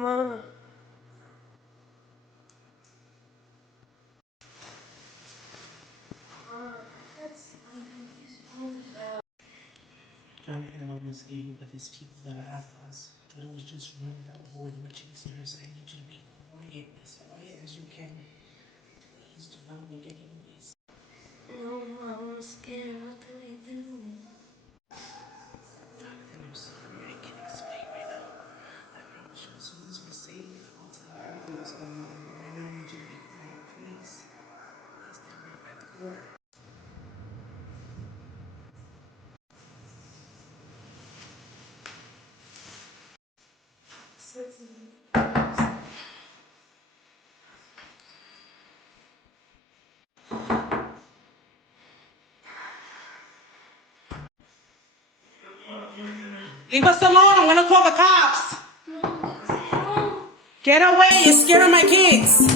Ma. I was eating with these people that are after us, but it was just running out of order and chasing her, saying you should be quiet as quiet as you can. Please do not make any noise. No, I'm scared. What do I do? I'm sorry, I can't explain right now. I promise you, as soon as we're safe, I'll tell you everything that's going on. Right now, I need you to be quiet, please. Please tell me about the door. Leave us alone. I'm gonna call the cops. Get away. You're scaring my kids.